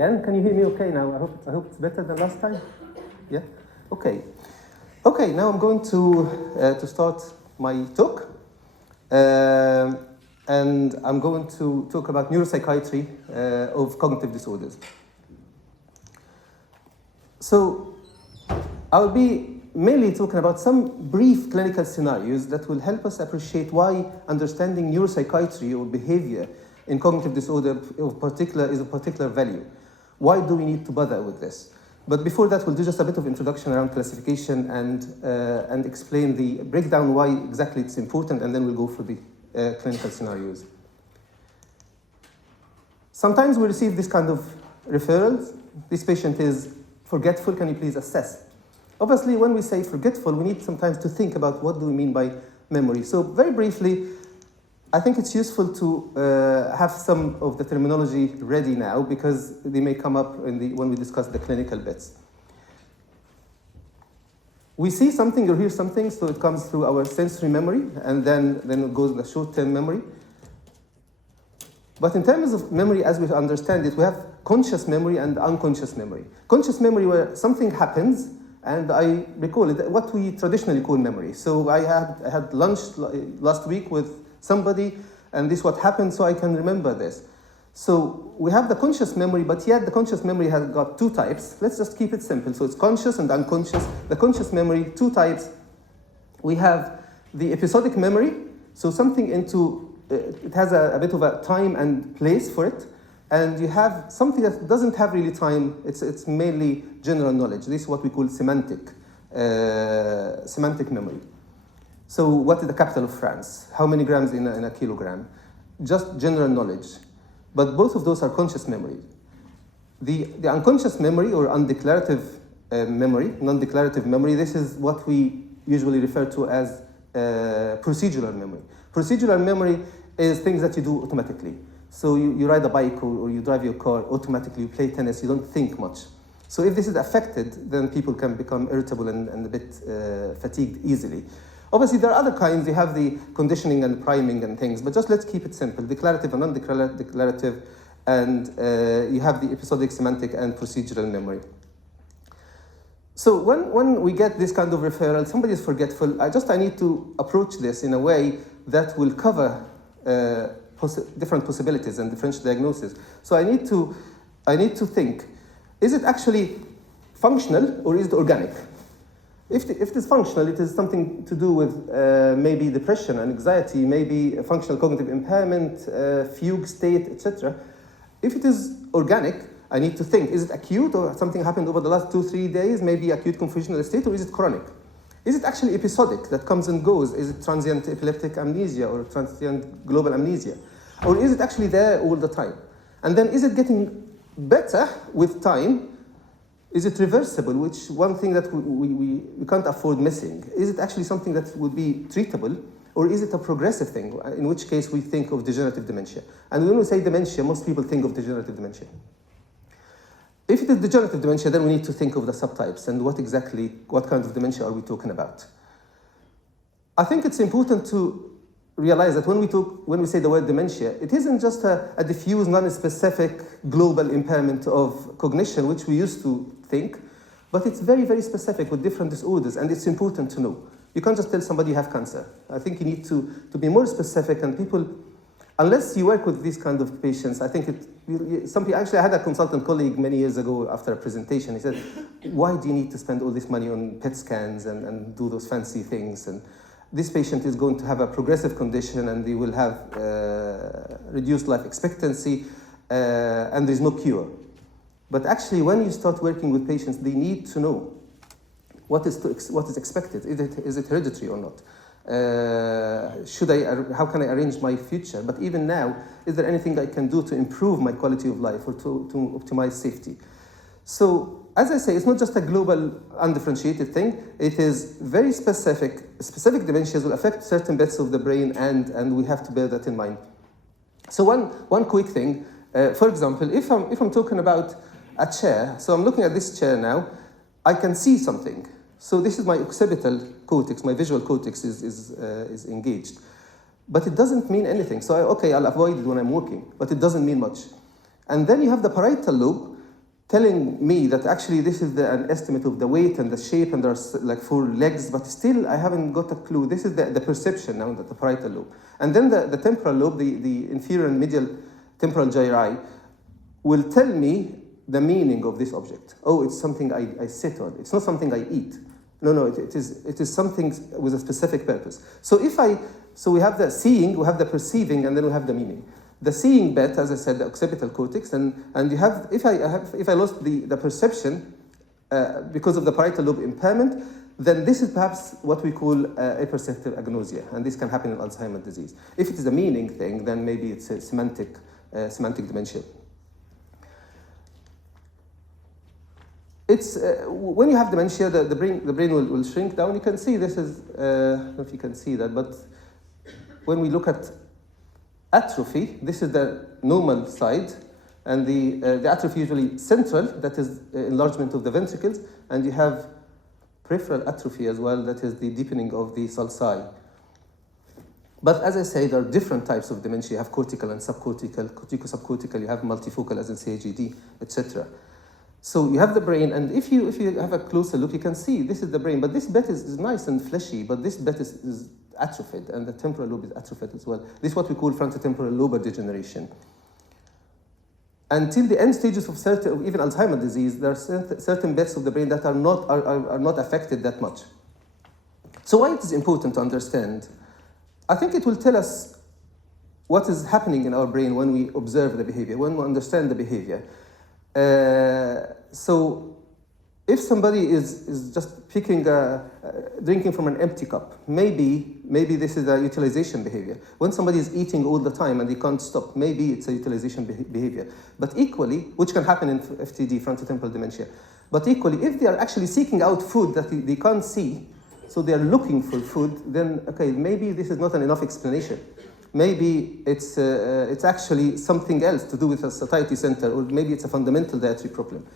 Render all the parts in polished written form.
Can you hear me okay now? I hope it's better than last time. Yeah? Okay. Okay, now I'm going to start my talk. And I'm going to talk about neuropsychiatry of cognitive disorders. So I'll be mainly talking about some brief clinical scenarios that will help us appreciate why understanding neuropsychiatry or behavior in cognitive disorder is a particular value. Why do we need to bother with this? But before that, we'll do just a bit of introduction around classification and explain the breakdown why exactly it's important, and then we'll go for the clinical scenarios. Sometimes we receive this kind of referrals. This patient is forgetful, can you please assess? Obviously, when we say forgetful, we need sometimes to think about what do we mean by memory. So very briefly, I think it's useful to have some of the terminology ready now because they may come up when we discuss the clinical bits. We see something or hear something, so it comes through our sensory memory, and then it goes in the short-term memory. But in terms of memory, as we understand it, we have conscious memory and unconscious memory. Conscious memory where something happens, and I recall it, what we traditionally call memory. So I had lunch last week with somebody, and this is what happened, so I can remember this. So we have the conscious memory, but yet the conscious memory has got two types. Let's just keep it simple. So it's conscious and unconscious. The conscious memory, two types. We have the episodic memory, so something it has a bit of a time and place for it. And you have something that doesn't have really time, it's mainly general knowledge. This is what we call semantic memory. So what is the capital of France? How many grams in a kilogram? Just general knowledge. But both of those are conscious memory. The unconscious memory or undeclarative memory, non-declarative memory, this is what we usually refer to as procedural memory. Procedural memory is things that you do automatically. So you ride a bike or you drive your car automatically, you play tennis, you don't think much. So if this is affected, then people can become irritable and a bit fatigued easily. Obviously, there are other kinds. You have the conditioning and priming and things, but just let's keep it simple. Declarative and non-declarative, and you have the episodic, semantic, and procedural memory. So when we get this kind of referral, somebody is forgetful, I need to approach this in a way that will cover different possibilities and differential diagnoses. So I need to think, is it actually functional or is it organic? If it is functional, it is something to do with maybe depression and anxiety, maybe a functional cognitive impairment, fugue state, etc. If it is organic, I need to think, is it acute or something happened over the last 2-3 days, maybe acute confusional state, or is it chronic? Is it actually episodic that comes and goes? Is it transient epileptic amnesia or transient global amnesia? Or is it actually there all the time? And then is it getting better with time? Is it reversible, which one thing that we can't afford missing? Is it actually something that would be treatable, or is it a progressive thing, in which case we think of degenerative dementia? And when we say dementia, most people think of degenerative dementia. If it is degenerative dementia, then we need to think of the subtypes and what kind of dementia are we talking about? I think it's important to realize that when we say the word dementia, it isn't just a diffuse, non-specific global impairment of cognition, which we used to think, but it's very, very specific with different disorders, and it's important to know. You can't just tell somebody you have cancer. I think you need to be more specific, and people, unless you work with these kind of patients, I think actually I had a consultant colleague many years ago after a presentation, he said, why do you need to spend all this money on PET scans and do those fancy things? And this patient is going to have a progressive condition and they will have reduced life expectancy and there's no cure. But actually, when you start working with patients, they need to know what is expected. Is it hereditary or not? How can I arrange my future? But even now, is there anything I can do to improve my quality of life or to optimize safety? So, as I say, it's not just a global, undifferentiated thing. It is very specific. Specific dementias will affect certain bits of the brain, and we have to bear that in mind. So one quick thing, for example, if I'm talking about a chair, so I'm looking at this chair now, I can see something. So this is my occipital cortex, my visual cortex is engaged. But it doesn't mean anything. So I'll avoid it when I'm walking, but it doesn't mean much. And then you have the parietal lobe, telling me that actually this is an estimate of the weight and the shape, and there's like 4 legs, but still I haven't got a clue. This is the perception now, the parietal lobe. And then the temporal lobe, the inferior and medial temporal gyri, will tell me the meaning of this object. Oh, it's something I sit on. It's not something I eat. No, it is something with a specific purpose. So we have the seeing, we have the perceiving, and then we have the meaning. The seeing bit, as I said, the occipital cortex, and you have, if I lost the perception because of the parietal lobe impairment, then this is perhaps what we call apperceptive agnosia, and this can happen in Alzheimer's disease. If it is a meaning thing, then maybe it's a semantic dementia. It's when you have dementia, the brain will shrink down. You can see this is I don't know if you can see that, but when we look at atrophy, this is the normal side, and the atrophy usually central, that is enlargement of the ventricles, and you have peripheral atrophy as well, that is the deepening of the sulci. But as I say, there are different types of dementia. You have cortical and subcortical, cortico-subcortical, you have multifocal as in CAGD, etc. So you have the brain, and if you have a closer look, you can see this is the brain, but this bit is nice and fleshy, but this bit is atrophied, and the temporal lobe is atrophied as well. This is what we call frontotemporal lobar degeneration. Until the end stages of even Alzheimer's disease, there are certain bits of the brain that are not affected that much. So why it is important to understand? I think it will tell us what is happening in our brain when we observe the behavior, when we understand the behavior. So if somebody is just drinking from an empty cup, maybe this is a utilization behavior. When somebody is eating all the time and they can't stop, maybe it's a utilization behavior. But equally, which can happen in FTD, frontotemporal dementia, but equally, if they are actually seeking out food that they can't see, so they are looking for food, then okay, maybe this is not an enough explanation. Maybe it's actually something else to do with a satiety center, or maybe it's a fundamental dietary problem.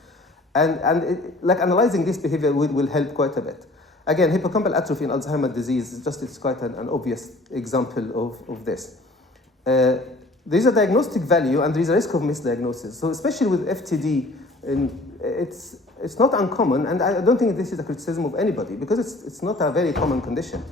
And like analyzing this behavior will help quite a bit. Again, hippocampal atrophy in Alzheimer's disease it's quite an obvious example of this. There is a diagnostic value and there is a risk of misdiagnosis. So especially with FTD, it's not uncommon, and I don't think this is a criticism of anybody because it's not a very common condition.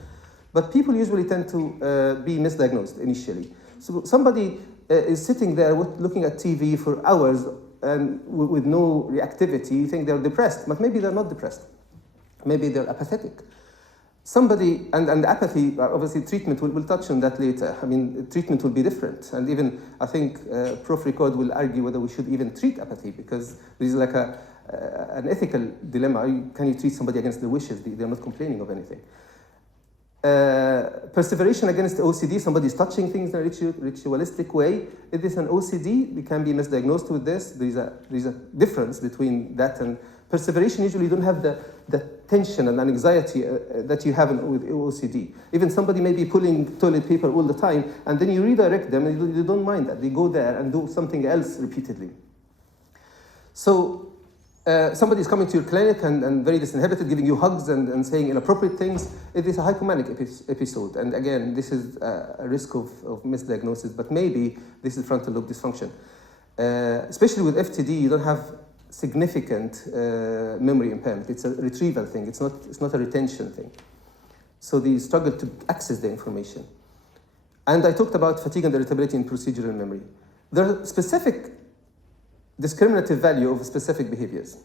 But people usually tend to be misdiagnosed initially. So somebody is sitting there looking at TV for hours and with no reactivity. You think they're depressed, but maybe they're not depressed. Maybe they're apathetic. Somebody, and apathy, obviously treatment, we'll touch on that later. I mean, treatment will be different. And even, I think, Prof. Ricord will argue whether we should even treat apathy, because there's like an ethical dilemma. Can you treat somebody against their wishes? They're not complaining of anything. Perseveration against OCD, somebody is touching things in a ritualistic way. If there's an OCD, they can be misdiagnosed with this. There's a difference between that and perseveration. Usually you don't have the tension and anxiety that you have with OCD. Even somebody may be pulling toilet paper all the time, and then you redirect them and you don't mind that. They go there and do something else repeatedly. So somebody is coming to your clinic and very disinhibited, giving you hugs and saying inappropriate things. It is a hypomanic episode. And again, this is a risk of misdiagnosis, but maybe this is frontal lobe dysfunction. Especially with FTD, you don't have significant memory impairment. It's a retrieval thing. It's not a retention thing. So they struggle to access the information. And I talked about fatigue and irritability in procedural memory. There are specific discriminative value of specific behaviors.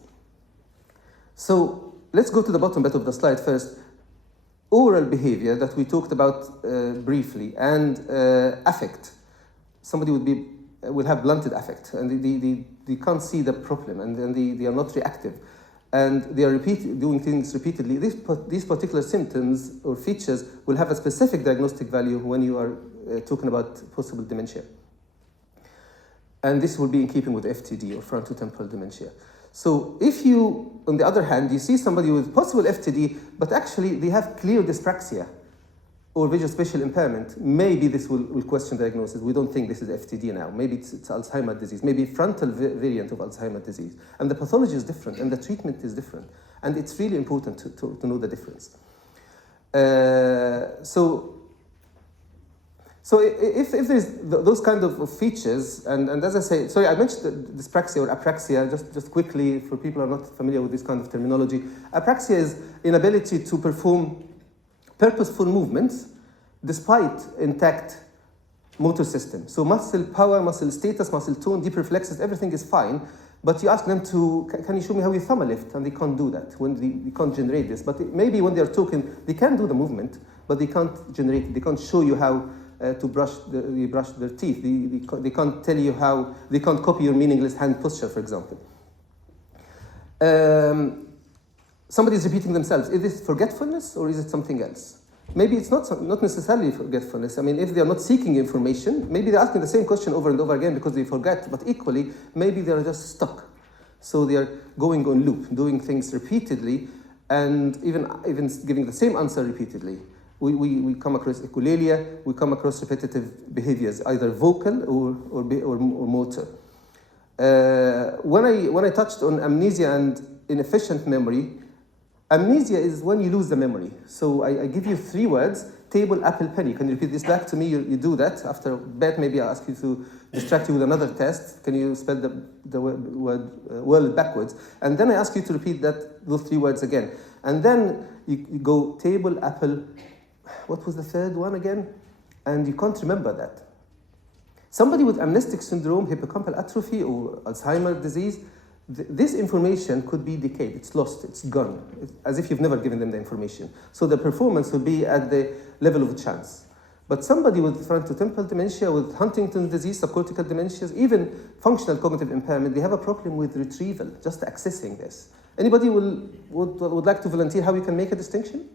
So let's go to the bottom bit of the slide first. Oral behavior that we talked about briefly, and affect. Somebody will have blunted affect, and they can't see the problem, and they are not reactive, and they are doing things repeatedly. These particular symptoms or features will have a specific diagnostic value when you are talking about possible dementia. And this will be in keeping with FTD or frontotemporal dementia. So if you, on the other hand, you see somebody with possible FTD, but actually they have clear dyspraxia or visual spatial impairment, maybe this will question diagnosis. We don't think this is FTD now. Maybe it's Alzheimer's disease, maybe frontal variant of Alzheimer's disease. And the pathology is different and the treatment is different. And it's really important to know the difference. So if there's those kind of features, and as I say, sorry, I mentioned dyspraxia or apraxia, just quickly for people who are not familiar with this kind of terminology. Apraxia is inability to perform purposeful movements despite intact motor system. So muscle power, muscle status, muscle tone, deep reflexes, everything is fine. But you ask them to, can you show me how you thumb a lift? And they can't do that. When they can't generate this. But maybe when they're talking, they can do the movement, but they can't generate it. They can't show you how to brush their teeth. They can't tell you how, they can't copy your meaningless hand posture, for example. Somebody is repeating themselves. Is this forgetfulness or is it something else? Maybe it's not necessarily forgetfulness. I mean, if they are not seeking information, maybe they're asking the same question over and over again because they forget, but equally, maybe they're just stuck. So they are going on loop, doing things repeatedly, and even giving the same answer repeatedly. We come across echolalia, we come across repetitive behaviors, either vocal or motor. When I touched on amnesia and inefficient memory, amnesia is when you lose the memory. So I give you 3 words: table, apple, penny. Can you repeat this back to me? You do that. After bed, maybe I ask you to distract you with another test. Can you spell the word world backwards? And then I ask you to repeat those 3 words again. And then you go table, apple. What was the third one again? And you can't remember that. Somebody with amnestic syndrome, hippocampal atrophy, or Alzheimer's disease, this information could be decayed. It's lost. It's gone. It's as if you've never given them the information. So the performance will be at the level of chance. But somebody with frontotemporal dementia, with Huntington's disease, subcortical dementias, even functional cognitive impairment, they have a problem with retrieval, just accessing this. Anybody would like to volunteer how you can make a distinction?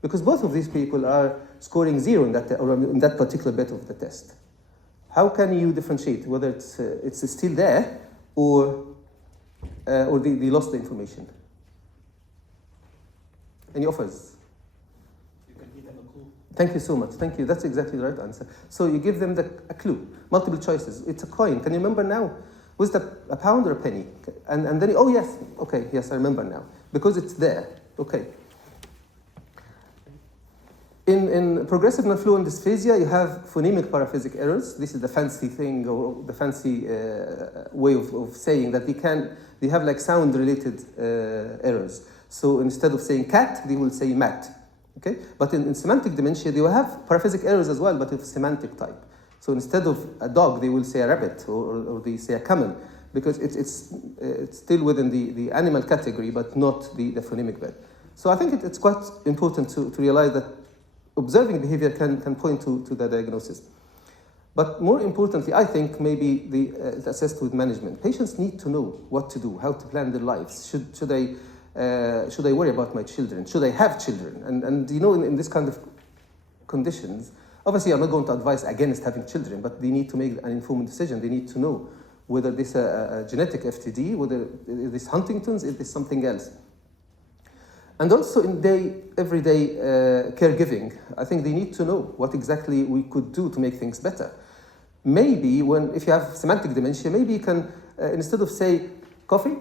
Because both of these people are scoring 0 in that particular bit of the test. How can you differentiate whether it's still there or they lost the information? Any offers? You can give them a clue. Thank you so much. Thank you. That's exactly the right answer. So you give them a clue, multiple choices. It's a coin. Can you remember now? Was that a pound or a penny? And then, oh yes, okay, yes, I remember now. Because it's there. Okay. In progressive non-fluent dysphasia, you have phonemic paraphasic errors. This is the fancy thing, or the fancy way of saying that they have like sound-related errors. So instead of saying cat, they will say mat. Okay? But in semantic dementia, they will have paraphasic errors as well, but of semantic type. So instead of a dog, they will say a rabbit, or they say a camel, because it's still within the animal category, but not the phonemic bit. So I think it's quite important to realize that observing behavior can point to the diagnosis. But more importantly, I think maybe it's assessed with management. Patients need to know what to do, how to plan their lives. Should I worry about my children? Should I have children? And you know, in this kind of conditions, obviously I'm not going to advise against having children, but they need to make an informed decision. They need to know whether this is a genetic FTD, whether this Huntington's, is this something else. And also in everyday caregiving, I think they need to know what exactly we could do to make things better. Maybe if you have semantic dementia, maybe you can, instead of say coffee,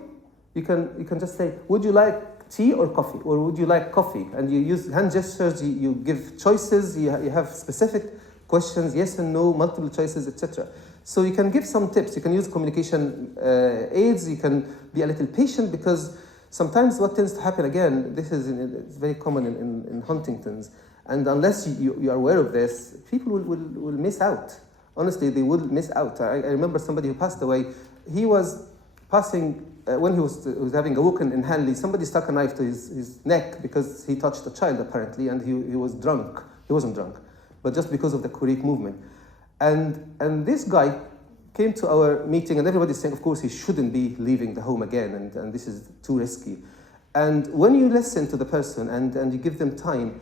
you can just say, would you like tea or coffee? Or would you like coffee? And you use hand gestures, you give choices, you have specific questions, yes and no, multiple choices, etc. So you can give some tips. You can use communication aids. You can be a little patient, because sometimes what tends to happen, again, it's very common in Huntington's, and unless you are aware of this, people will miss out. Honestly, they will miss out. I remember somebody who passed away. He was passing, when he was having a walk in Hanley, somebody stuck a knife to his neck because he touched a child, apparently, and he was drunk. He wasn't drunk, but just because of the choreic movement. And this guy came to our meeting, and everybody's saying, of course, he shouldn't be leaving the home again, and this is too risky. And when you listen to the person and you give them time,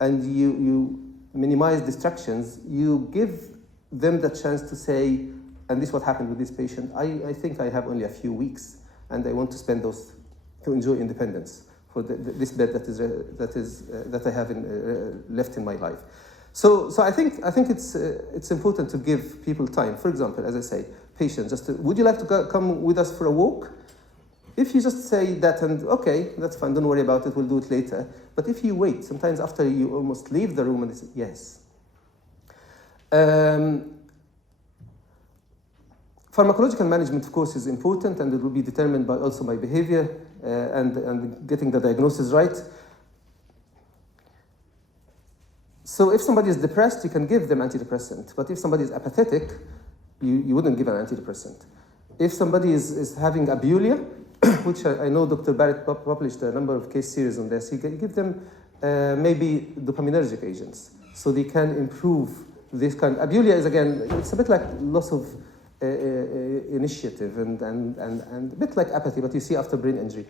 and you minimize distractions, you give them the chance to say, and this is what happened with this patient, I think I have only a few weeks, and I want to spend those to enjoy independence for this bed that I have left in my life. So I think it's important to give people time. For example, as I say, patients, would you like to come with us for a walk? If you just say that, and okay, that's fine, don't worry about it, we'll do it later. But if you wait, sometimes after you almost leave the room, and they say yes. Pharmacological management, of course, is important, and it will be determined by also by behavior and getting the diagnosis right. So if somebody is depressed, you can give them antidepressant. But if somebody is apathetic, you wouldn't give an antidepressant. If somebody is having abulia, which I know Dr. Barrett published a number of case series on this, you can give them maybe dopaminergic agents. So they can improve this kind. Abulia is, again, it's a bit like loss of initiative and a bit like apathy, but you see after brain injury.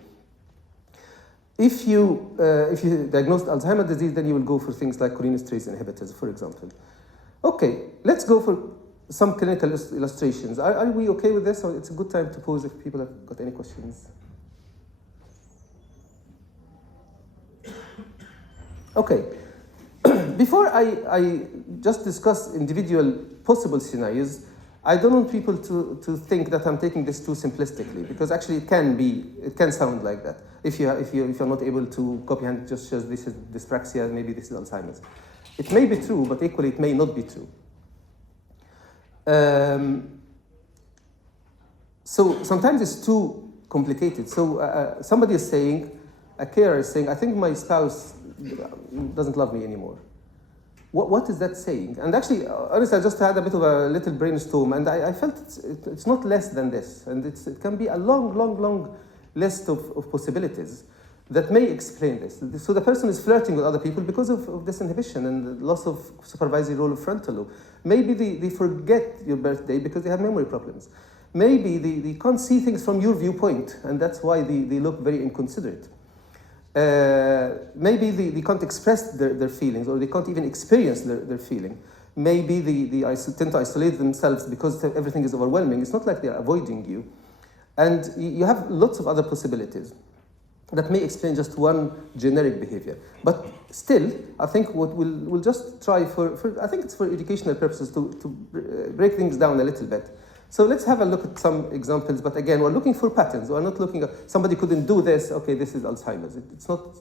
If you diagnosed Alzheimer's disease, then you will go for things like cholinesterase inhibitors, for example. Okay, let's go for some clinical illustrations. Are we okay with this? Or it's a good time to pause if people have got any questions. Okay, before I just discuss individual possible scenarios, I don't want people to think that I'm taking this too simplistically, because actually it can sound like that. If you're not able to copy hand gestures, this is dyspraxia, maybe this is Alzheimer's. It may be true, but equally it may not be true. So sometimes it's too complicated. So somebody is saying, a carer is saying, I think my spouse doesn't love me anymore. What is that saying? And actually, honestly, I just had a bit of a little brainstorm, and I felt it's not less than this. And it can be a long list of possibilities that may explain this. So the person is flirting with other people because of disinhibition and the loss of supervisory role of frontal lobe. Maybe they forget your birthday because they have memory problems. Maybe they can't see things from your viewpoint, and that's why they look very inconsiderate. Maybe they can't express their feelings, or they can't even experience their feeling. Maybe they tend to isolate themselves because everything is overwhelming. It's not like they're avoiding you. And you have lots of other possibilities that may explain just one generic behavior. But still, I think what we'll just try I think it's for educational purposes to break things down a little bit. So let's have a look at some examples, but again, we're looking for patterns. We're not looking at somebody couldn't do this, okay, this is Alzheimer's. It's not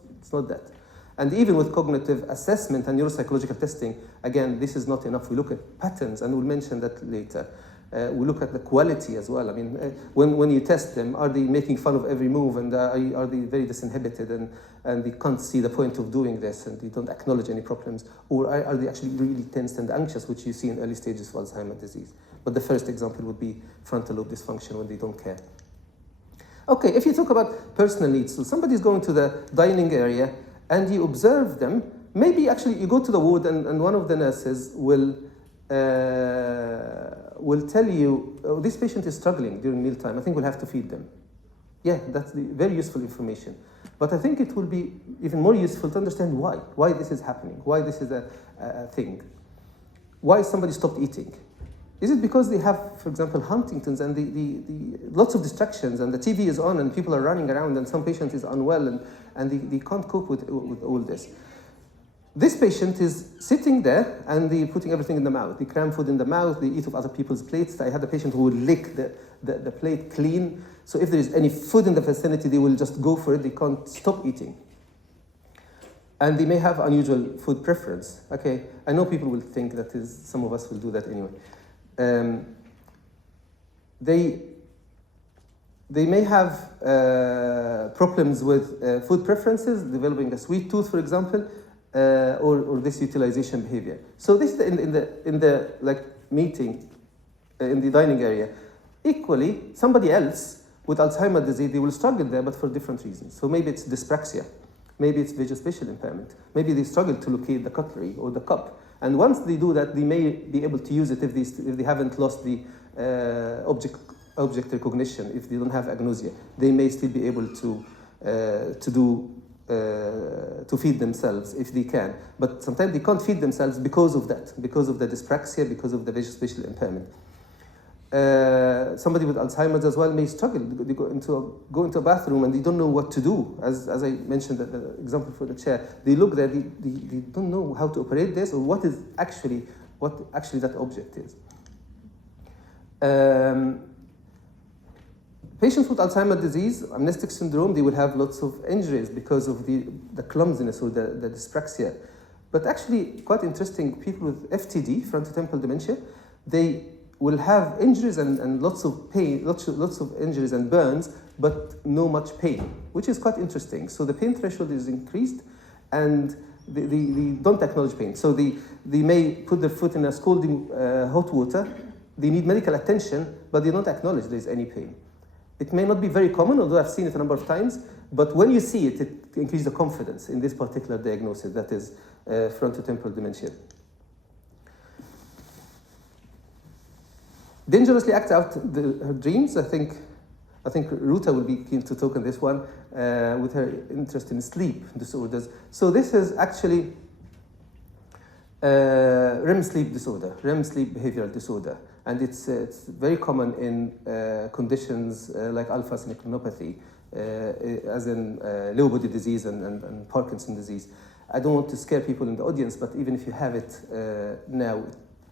that. And even with cognitive assessment and neuropsychological testing, again, this is not enough. We look at patterns, and we'll mention that later. We look at the quality as well. I mean, when you test them, are they making fun of every move, and are they very disinhibited, and they can't see the point of doing this, and they don't acknowledge any problems, or are they actually really tense and anxious, which you see in early stages of Alzheimer's disease. But the first example would be frontal lobe dysfunction when they don't care. Okay, if you talk about personal needs, so somebody's going to the dining area and you observe them, maybe actually you go to the ward and one of the nurses will tell you, oh, this patient is struggling during mealtime, I think we'll have to feed them. Yeah, that's very useful information. But I think it will be even more useful to understand why this is happening, why this is a thing. Why somebody stopped eating? Is it because they have, for example, Huntington's and the lots of distractions and the TV is on and people are running around and some patient is unwell and they can't cope with all this? This patient is sitting there and they're putting everything in the mouth. They cram food in the mouth, they eat off other people's plates. I had a patient who would lick the plate clean. So if there is any food in the vicinity, they will just go for it. They can't stop eating. And they may have unusual food preference. Okay, I know people will think that some of us will do that anyway. They may have problems with food preferences, developing a sweet tooth, for example, or this utilization behavior. So this is in the meeting in the dining area. Equally, somebody else with Alzheimer's disease, they will struggle there, but for different reasons. So maybe it's dyspraxia, maybe it's visual-spatial impairment, maybe they struggle to locate the cutlery or the cup. And once they do that, they may be able to use it if they haven't lost the object recognition, if they don't have agnosia. They may still be able to feed themselves if they can. But sometimes they can't feed themselves because of that, because of the dyspraxia, because of the visual-spatial impairment. Somebody with Alzheimer's as well may struggle. They go into a bathroom and they don't know what to do. As I mentioned, the example for the chair, they look there, they don't know how to operate this or what actually that object is. Patients with Alzheimer's disease, amnestic syndrome, they will have lots of injuries because of the clumsiness or the dyspraxia. But actually, quite interesting, people with FTD, frontotemporal dementia, they will have injuries and lots of pain, lots of injuries and burns, but no much pain, which is quite interesting. So the pain threshold is increased, and they don't acknowledge pain. So they may put their foot in a scalding hot water. They need medical attention, but they don't acknowledge there's any pain. It may not be very common, although I've seen it a number of times, but when you see it, it increases the confidence in this particular diagnosis, that is frontotemporal dementia. Dangerously act out her dreams. I think Ruta will be keen to talk on this one with her interest in sleep disorders. So this is actually REM sleep disorder, REM sleep behavioral disorder, and it's very common in conditions like alpha-synucleinopathy, as in low body disease and Parkinson's disease. I don't want to scare people in the audience, but even if you have it now,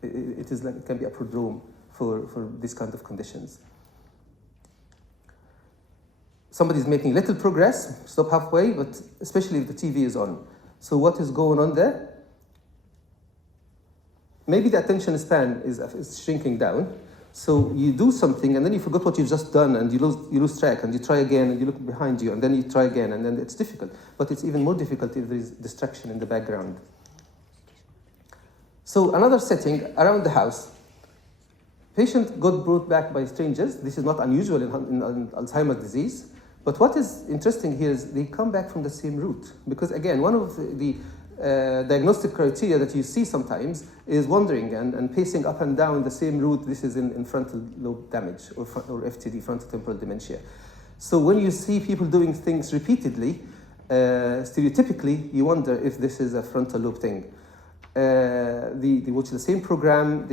it can be a prodrome for this kind of conditions. Somebody's making little progress, stop halfway, but especially if the TV is on. So what is going on there? Maybe the attention span is shrinking down. So you do something and then you forgot what you've just done and you lose track, and you try again and you look behind you and then you try again, and then it's difficult. But it's even more difficult if there is distraction in the background. So another setting around the house. Patient got brought back by strangers. This is not unusual in Alzheimer's disease. But what is interesting here is they come back from the same route. Because again, one of the diagnostic criteria that you see sometimes is wandering and pacing up and down the same route. This is in frontal lobe damage or FTD, frontotemporal dementia. So when you see people doing things repeatedly, stereotypically, you wonder if this is a frontal lobe thing. They watch the same program,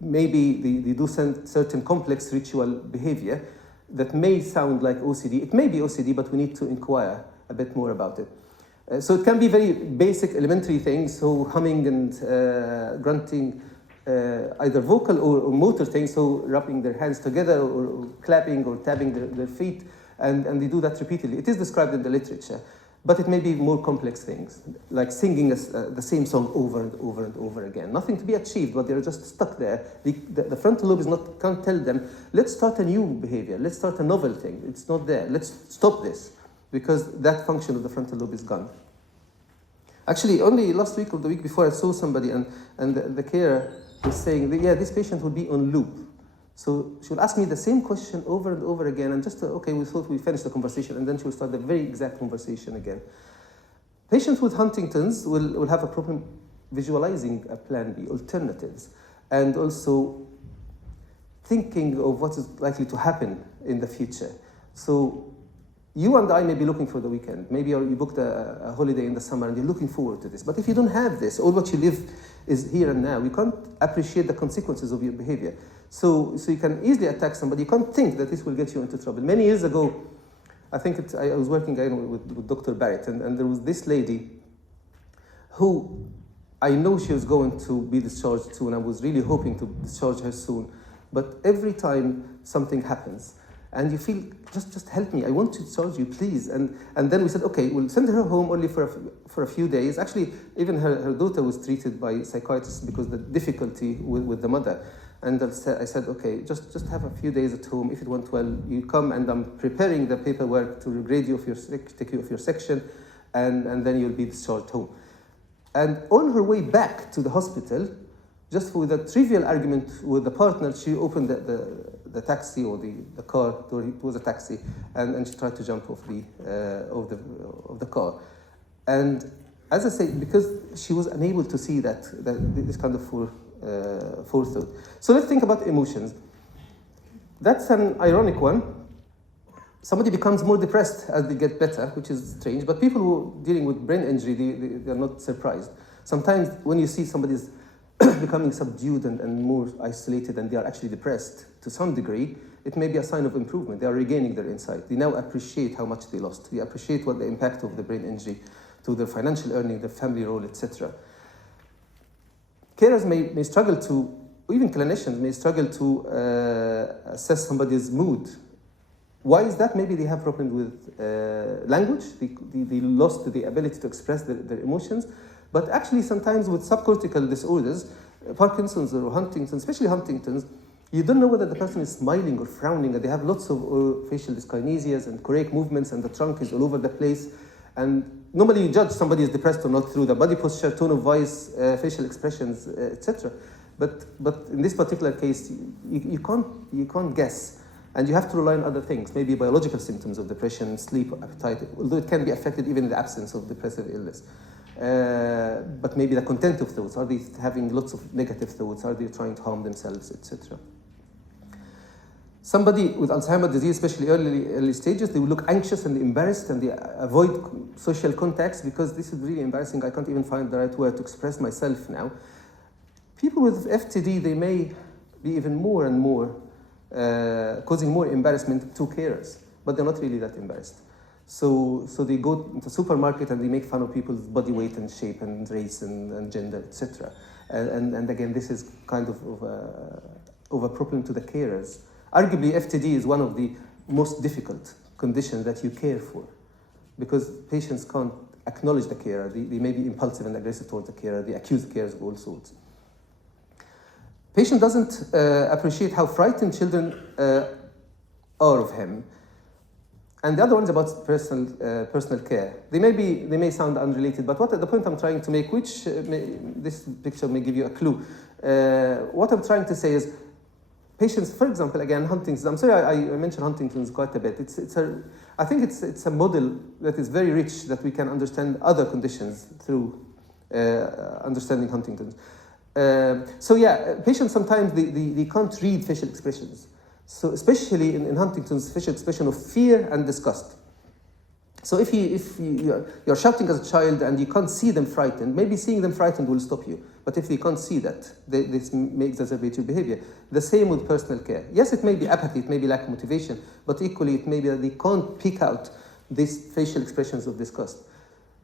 maybe they do certain complex ritual behavior that may sound like OCD. It may be OCD, but we need to inquire a bit more about it. So it can be very basic, elementary things, so humming and grunting, either vocal or motor things, so rubbing their hands together or clapping or tapping their feet, and they do that repeatedly. It is described in the literature. But it may be more complex things, like singing the same song over and over and over again. Nothing to be achieved, but they're just stuck there. The frontal lobe can't tell them, let's start a new behavior, let's start a novel thing. It's not there. Let's stop this, because that function of the frontal lobe is gone. Actually, only last week or the week before, I saw somebody, and the carer was saying, yeah, this patient will be on loop. So she will ask me the same question over and over again, and just, okay, we thought we finished the conversation, and then she will start the very exact conversation again. Patients with Huntington's will have a problem visualizing a plan B, alternatives, and also thinking of what is likely to happen in the future. So you and I may be looking for the weekend. Maybe you booked a holiday in the summer and you're looking forward to this. But if you don't have this, all what you live is here and now, you can't appreciate the consequences of your behavior. So you can easily attack somebody. You can't think that this will get you into trouble. Many years ago, I think I was working with Dr. Barrett, and there was this lady who I know she was going to be discharged soon. I was really hoping to discharge her soon. But every time something happens, and you feel, just help me, I want to discharge you, please. And then we said, okay, we'll send her home only for a few days. Actually, even her daughter was treated by psychiatrists because of the difficulty with the mother. And I said, okay, just have a few days at home. If it went well, you come, and I'm preparing the paperwork to grade you take you off your section, and then you'll be discharged home. And on her way back to the hospital, just with a trivial argument with the partner, she opened the taxi or the car door. It was a taxi, and she tried to jump off the car. And as I say, because she was unable to see that this kind of forethought. So let's think about emotions. That's an ironic one. Somebody becomes more depressed as they get better, which is strange. But people who are dealing with brain injury, they're not surprised. Sometimes when you see somebody's becoming subdued and more isolated, and they are actually depressed to some degree, it may be a sign of improvement. They are regaining their insight. They now appreciate how much they lost. They appreciate what the impact of the brain injury to their financial earning, their family role, etc. Carers may struggle to, or even clinicians may struggle to assess somebody's mood Why is that? Maybe they have problems with language. They lost the ability to express their emotions. But actually, sometimes with subcortical disorders, Parkinson's or Huntington's, especially Huntington's, you don't know whether the person is smiling or frowning, and they have lots of facial dyskinesias and choreic movements, and the trunk is all over the place. And normally you judge somebody is depressed or not through the body posture, tone of voice, facial expressions, etc. But in this particular case, you can't guess. And you have to rely on other things, maybe biological symptoms of depression, sleep, appetite, although it can be affected even in the absence of depressive illness. But maybe the content of thoughts. Are they having lots of negative thoughts? Are they trying to harm themselves, etc.? Somebody with Alzheimer's disease, especially early stages, they will look anxious and embarrassed, and they avoid social contacts because this is really embarrassing. I can't even find the right word to express myself now. People with FTD, they may be even more and more causing more embarrassment to carers, but they're not really that embarrassed. So they go into the supermarket and they make fun of people's body weight and shape and race and gender, etc. And again, this is kind of a problem to the carers. Arguably, FTD is one of the most difficult conditions that you care for, because patients can't acknowledge the carer. They may be impulsive and aggressive towards the carer. They accuse the carers of all sorts. Patient doesn't appreciate how frightened children are of him. And the other one's about personal care. They may sound unrelated, but the point I'm trying to make, which this picture may give you a clue. What I'm trying to say is, patients, for example, again, Huntington's. I'm sorry I mentioned Huntington's quite a bit. I think it's a model that is very rich, that we can understand other conditions through understanding Huntington's. Patients sometimes they can't read facial expressions. So especially in Huntington's, facial expression of fear and disgust. So if you're shouting as a child and you can't see them frightened, maybe seeing them frightened will stop you. But if they can't see that, this may exacerbate your behavior. The same with personal care. Yes, it may be apathy, it may be lack of motivation, but equally it may be that they can't pick out these facial expressions of disgust.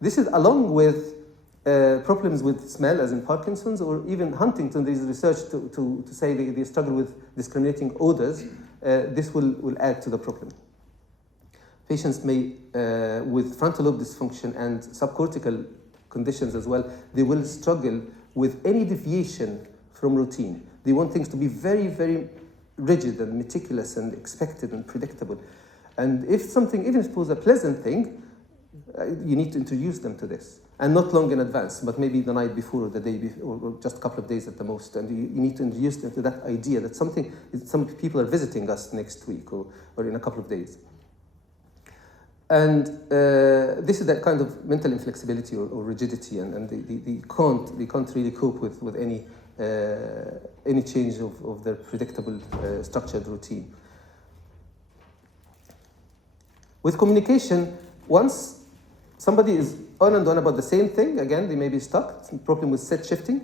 This is along with problems with smell, as in Parkinson's, or even Huntington. There is research to say they struggle with discriminating odors. This will add to the problem. Patients may, with frontal lobe dysfunction and subcortical conditions as well, they will struggle with any deviation from routine. They want things to be very, very rigid and meticulous and expected and predictable. And if something, even if it was a pleasant thing, you need to introduce them to this. And not long in advance, but maybe the night before or the day before, or just a couple of days at the most. And you need to introduce them to that idea that some people are visiting us next week or in a couple of days. And this is that kind of mental inflexibility or rigidity, and they can't really cope with any change of their predictable structured routine. With communication, once somebody is on and on about the same thing, again, they may be stuck. It's a problem with set shifting.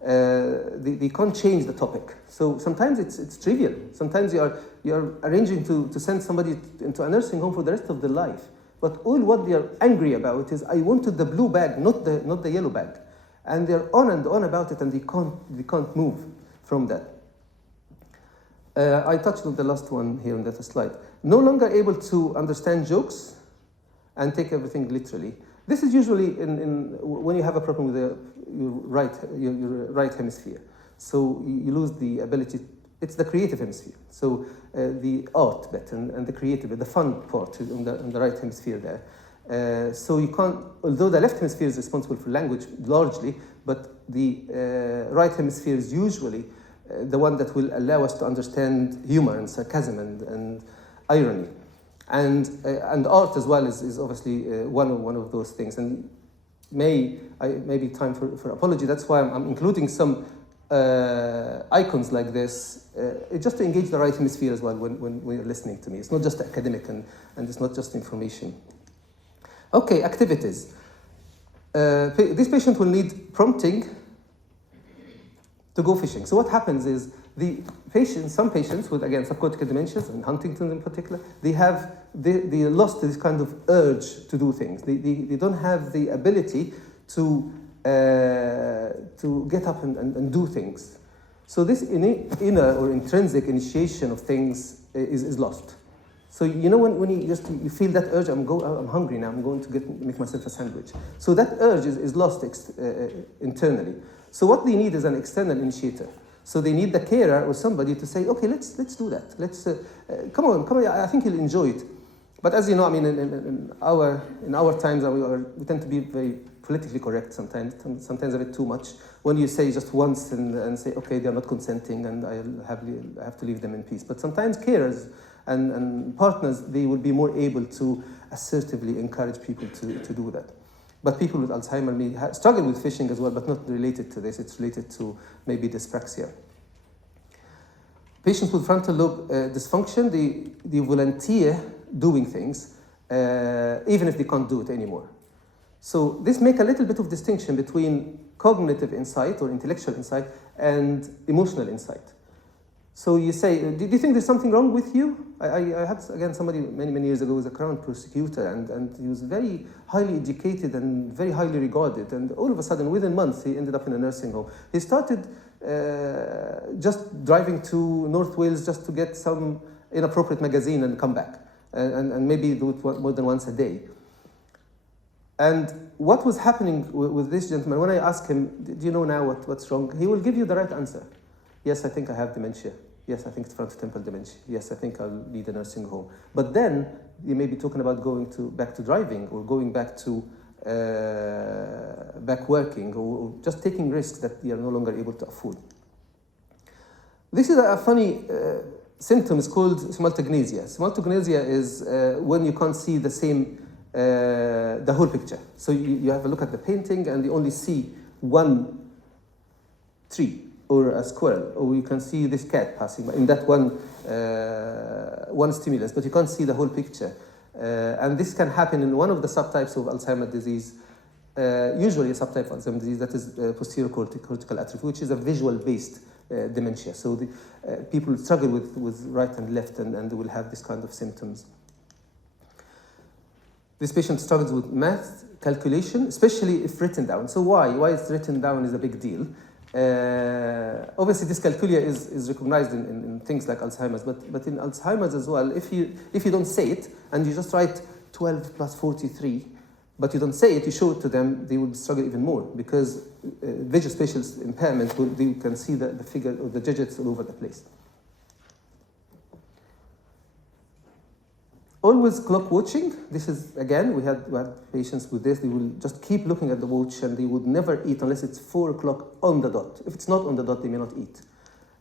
They can't change the topic. So sometimes it's trivial. Sometimes you're arranging to send somebody into a nursing home for the rest of their life. But all what they are angry about is, I wanted the blue bag, not the yellow bag. And they're on and on about it, and they can't move from that. I touched on the last one here on that slide. No longer able to understand jokes and take everything literally. This is usually when you have a problem with your right hemisphere. So you lose the ability. It's the creative hemisphere. So the art bit and the creative, the fun part on the right hemisphere there. So you can't, although the left hemisphere is responsible for language largely, but the right hemisphere is usually the one that will allow us to understand humor and sarcasm and irony. And art as well is obviously one of those things. And maybe time for apology. That's why I'm including some icons like this, just to engage the right hemisphere as well when you're listening to me. It's not just academic and it's not just information. Okay, activities. This patient will need prompting to go fishing. So what happens is some patients with, again, subcortical dementias, and Huntington's in particular, they lost this kind of urge to do things. They don't have the ability to get up and do things. So this inner or intrinsic initiation of things is lost. So you know when you feel that urge, I'm hungry now, I'm going to make myself a sandwich. So that urge is lost internally. So what they need is an external initiator. So they need the carer or somebody to say, okay, let's do that. Let's come on, I think you'll enjoy it. But as you know, I mean, in our times, we tend to be very politically correct sometimes a bit too much. When you say just once and say, okay, they are not consenting and I have to leave them in peace. But sometimes carers and partners, they will be more able to assertively encourage people to do that. But people with Alzheimer may struggle with fishing as well, but not related to this. It's related to maybe dyspraxia. Patients with frontal lobe dysfunction, they volunteer doing things, even if they can't do it anymore. So this makes a little bit of distinction between cognitive insight or intellectual insight and emotional insight. So you say, do you think there's something wrong with you? I had, again, somebody many years ago who was a crown prosecutor, and he was very highly educated and very highly regarded. And all of a sudden, within months, he ended up in a nursing home. He started just driving to North Wales just to get some inappropriate magazine and come back, and maybe do it more than once a day. And what was happening with this gentleman, when I asked him, do you know now what's wrong? He will give you the right answer. Yes, I think I have dementia. Yes, I think it's frontotemporal dementia. Yes, I think I'll need a nursing home. But then you may be talking about going back to driving, or going back to back working, or just taking risks that you are no longer able to afford. This is a funny symptom. It's called simultagnesia. Simultagnesia is when you can't see the whole picture. So you have a look at the painting and you only see one tree or a squirrel, or you can see this cat passing by in that one stimulus, but you can't see the whole picture. And this can happen in one of the subtypes of Alzheimer's disease, usually a subtype of Alzheimer's disease, that is posterior cortical atrophy, which is a visual-based dementia. So the people struggle with right and left, and they will have this kind of symptoms. This patient struggles with math, calculation, especially if written down. So why it's written down is a big deal. Obviously, dyscalculia is recognized in things like Alzheimer's, but in Alzheimer's as well, if you don't say it and you just write 12 plus 43, but you don't say it, you show it to them, they will struggle even more, because visuospatial impairment, you can see the figure or the digits all over the place. Always clock watching. This is, again, we had patients with this. They will just keep looking at the watch and they would never eat unless it's 4 o'clock on the dot. If it's not on the dot, they may not eat.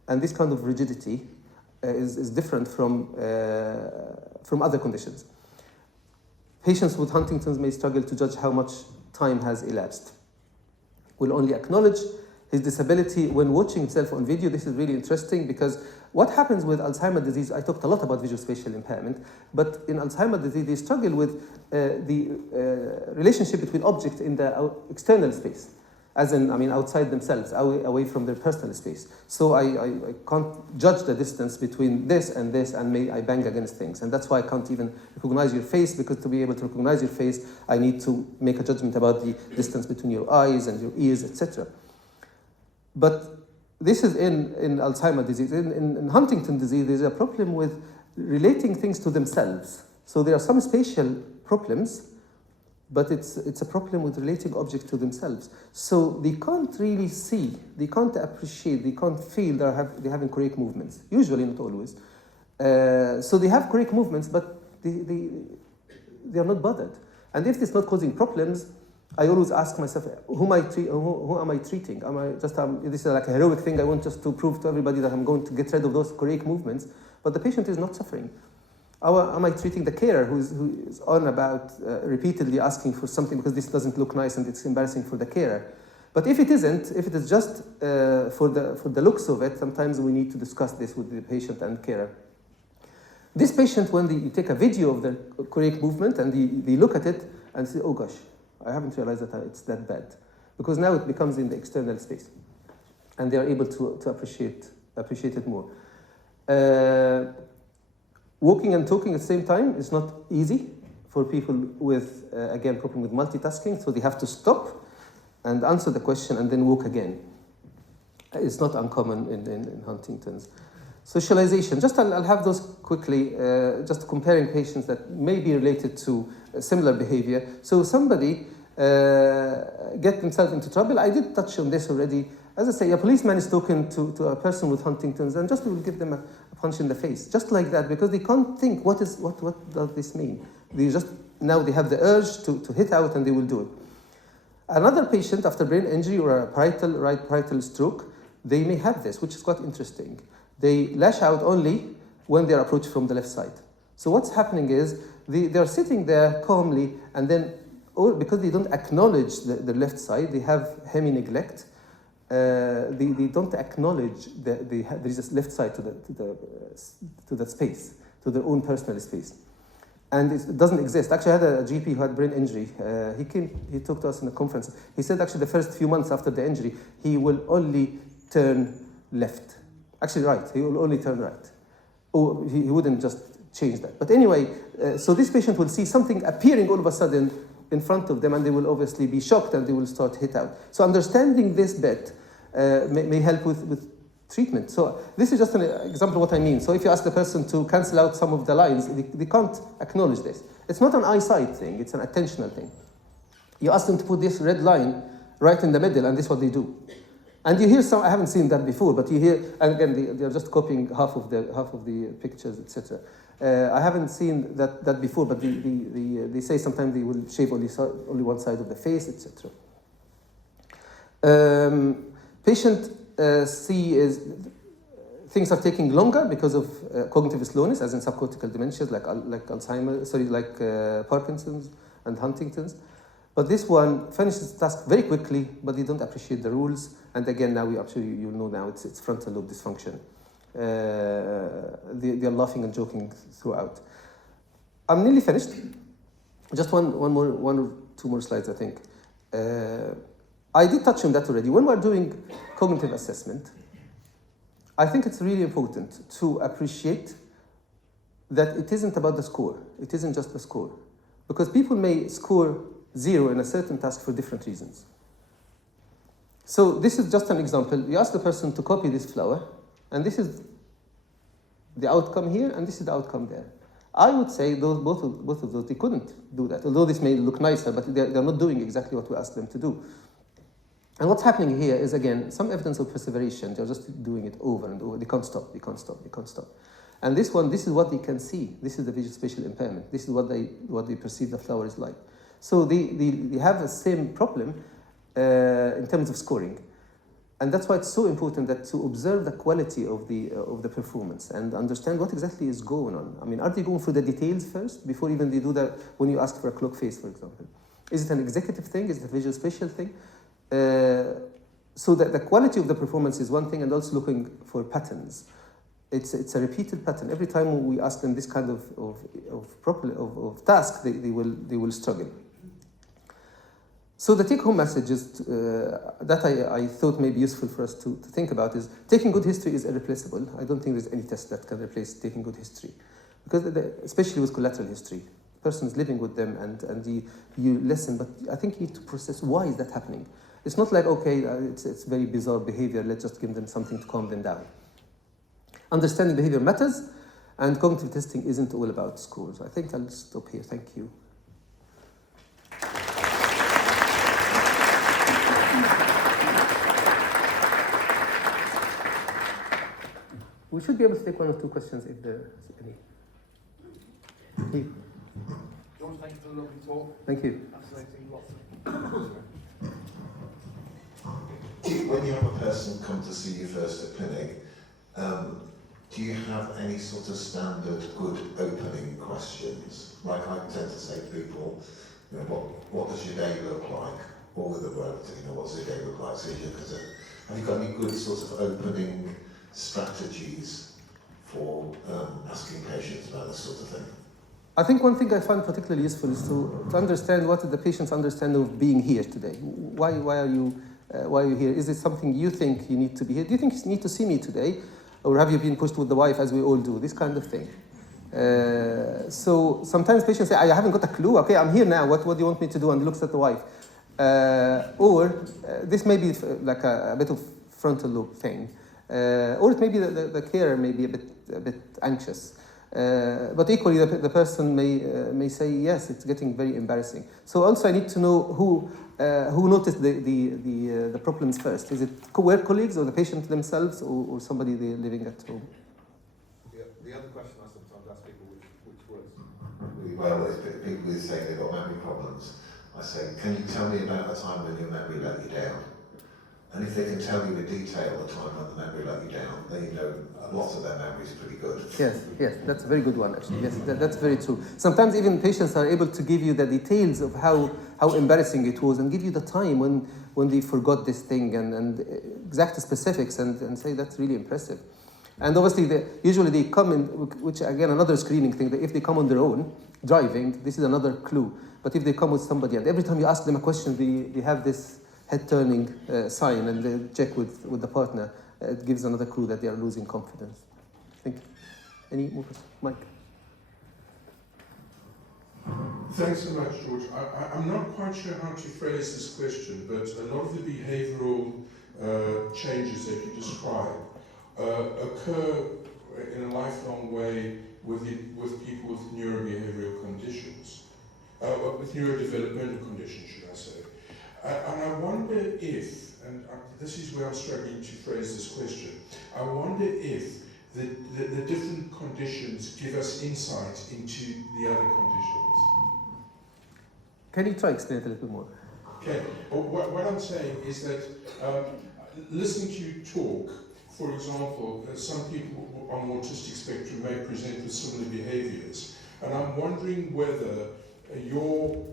And this kind of rigidity is different from other conditions. Patients with Huntington's may struggle to judge how much time has elapsed. Will only acknowledge his disability when watching himself on video. This is really interesting, because what happens with Alzheimer's disease, I talked a lot about visuospatial impairment, but in Alzheimer's disease, they struggle with the relationship between objects in the external space, as in, I mean, outside themselves, away from their personal space. So I can't judge the distance between this, and I bang against things. And that's why I can't even recognize your face, because to be able to recognize your face, I need to make a judgment about the distance between your eyes and your ears, etc. But this is in Alzheimer's disease. In Huntington disease, there's a problem with relating things to themselves. So there are some spatial problems, but it's a problem with relating objects to themselves. So they can't really see, they can't appreciate, they can't feel they're having correct movements. Usually, not always. So they have correct movements, but they are not bothered. And if it's not causing problems, I always ask myself, who am I treating? Am I just, this is like a heroic thing, I want just to prove to everybody that I'm going to get rid of those correct movements, but the patient is not suffering. Am I treating the carer who is on about repeatedly asking for something because this doesn't look nice and it's embarrassing for the carer? But if it isn't, if it is just for the looks of it, sometimes we need to discuss this with the patient and carer. This patient, when you take a video of the correct movement and they look at it and say, oh gosh, I haven't realized that it's that bad, because now it becomes in the external space, and they are able to appreciate it more. Walking and talking at the same time is not easy for people with, again, problem with multitasking, so they have to stop and answer the question and then walk again. It's not uncommon in Huntington's. Socialization, just I'll have those quickly, just comparing patients that may be related to similar behavior. So somebody get themselves into trouble. I did touch on this already. As I say, a policeman is talking to a person with Huntington's and just will give them a punch in the face, just like that, because they can't think what does this mean. Now they have the urge to hit out and they will do it. Another patient after brain injury or a right parietal stroke, they may have this, which is quite interesting. They lash out only when they are approached from the left side. So what's happening is they are sitting there calmly, and then because they don't acknowledge the left side, they have hemi-neglect. They don't acknowledge that there is a left side to the space, to their own personal space. And it doesn't exist. Actually, I had a GP who had brain injury. He talked to us in a conference. He said actually the first few months after the injury, he will only turn left. Actually, right. He will only turn right. Or he wouldn't just change that. But anyway, so this patient will see something appearing all of a sudden in front of them, and they will obviously be shocked and they will start hit out. So understanding this bit may help with treatment. So this is just an example of what I mean. So if you ask the person to cancel out some of the lines, they can't acknowledge this. It's not an eyesight thing, it's an attentional thing. You ask them to put this red line right in the middle, and this is what they do. And you hear some, I haven't seen that before, but you hear, and again, they're just copying half of the pictures, etc. I haven't seen that before, but they say sometimes they will shave only one side of the face, etc. Patient C is things are taking longer because of cognitive slowness, as in subcortical dementias like Alzheimer's, Parkinson's and Huntington's. But this one finishes the task very quickly, but they don't appreciate the rules. And again, now you know now it's frontal lobe dysfunction. They are laughing and joking throughout. I'm nearly finished. Just one or two more slides, I think. I did touch on that already. When we're doing cognitive assessment, I think it's really important to appreciate that it isn't about the score. It isn't just the score. Because people may score 0 in a certain task for different reasons. So this is just an example. You ask the person to copy this flower, and this is the outcome here, and this is the outcome there. I would say both of those, they couldn't do that. Although this may look nicer, but they're not doing exactly what we asked them to do. And what's happening here is, again, some evidence of perseveration. They're just doing it over and over. They can't stop. And this is what they can see. This is the visual spatial impairment. This is what they perceive the flower is like. So they have the same problem in terms of scoring. And that's why it's so important that to observe the quality of the performance and understand what exactly is going on. I mean, are they going through the details first before even they do that when you ask for a clock face, for example? Is it an executive thing? Is it a visual spatial thing? So that the quality of the performance is one thing, and also looking for patterns. It's a repeated pattern. Every time we ask them this kind of task, they will struggle. So the take-home message is, that I thought may be useful for us to think about is taking good history is irreplaceable. I don't think there's any test that can replace taking good history. Because especially with collateral history, the person is living with them and you listen, but I think you need to process why is that happening. It's not like, okay, it's very bizarre behavior, let's just give them something to calm them down. Understanding behavior matters, and cognitive testing isn't all about scores. I think I'll stop here. Thank you. We should be able to take one or two questions if there is any. Please. George, thank you for the lovely talk. Thank you. Fascinating, lots of... When you have a person come to see you first at clinic, do you have any sort of standard good opening questions? Like I tend to say to people, you know, what does your day look like? Or with a word, you know, what's your day look like? So have you got any good sort of opening strategies for asking patients about this sort of thing? I think one thing I find particularly useful is to understand what is the patient's understanding of being here today. Why are you here? Is it something you think you need to be here? Do you think you need to see me today? Or have you been pushed with the wife, as we all do? This kind of thing. So sometimes patients say, I haven't got a clue. Okay, I'm here now. What do you want me to do? And looks at the wife. Or this may be like a bit of frontal lobe thing. Or it may be the carer may be a bit anxious. But equally, the person may say, yes, it's getting very embarrassing. So also I need to know who noticed the problems first. Is it work colleagues or the patient themselves or somebody living at home? The other question I sometimes ask people, which was? Well, if people say they've got memory problems, I say, can you tell me about a time when your memory let you down? And if they can tell you in detail the time when the memory let you down, then you know a lot of their memory is pretty good. Yes, that's a very good one actually. Yes, that's very true. Sometimes even patients are able to give you the details of how embarrassing it was and give you the time when they forgot this thing and exact specifics and say that's really impressive. And obviously, usually they come in, which again another screening thing, that if they come on their own, driving, this is another clue. But if they come with somebody and every time you ask them a question, they have this head-turning sign and they check with the partner, it gives another clue that they are losing confidence. Thank you. Any more questions? Mike? Thanks so much, George. I'm not quite sure how to phrase this question, but a lot of the behavioural changes that you describe occur in a lifelong way with people with neurobehavioural conditions, with neurodevelopmental conditions, should I say. And I wonder if, and this is where I'm struggling to phrase this question, I wonder if the different conditions give us insight into the other conditions. Can you try to explain it a little bit more? Okay, well, what I'm saying is that listening to you talk, for example, some people on the autistic spectrum may present with similar behaviours, and I'm wondering whether your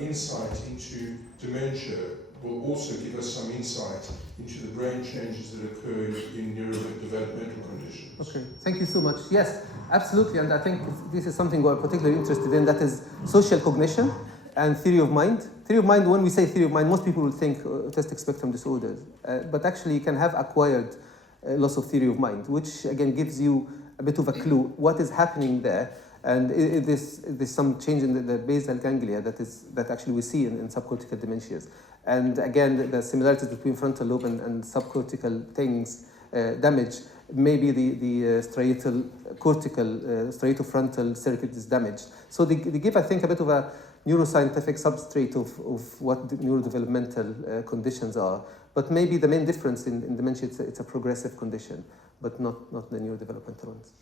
insight into dementia will also give us some insight into the brain changes that occur in neurodevelopmental conditions. Okay, thank you so much. Yes, absolutely, and I think this is something we're particularly interested in, that is social cognition and theory of mind. Theory of mind, when we say theory of mind, most people will think autistic spectrum disorders, but actually you can have acquired loss of theory of mind, which again gives you a bit of a clue what is happening there. And there's some change in the basal ganglia that actually we see in subcortical dementias. And again, the similarities between frontal lobe and subcortical things, damage, maybe the striatofrontal circuit is damaged. So they give, I think, a bit of a neuroscientific substrate of what the neurodevelopmental conditions are. But maybe the main difference in dementia, it's a progressive condition, but not the neurodevelopmental ones.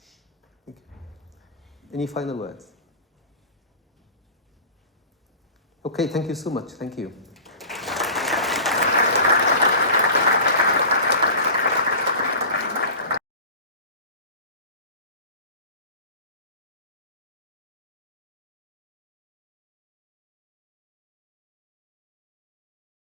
Thank you. Any final words? Okay, thank you so much. Thank you.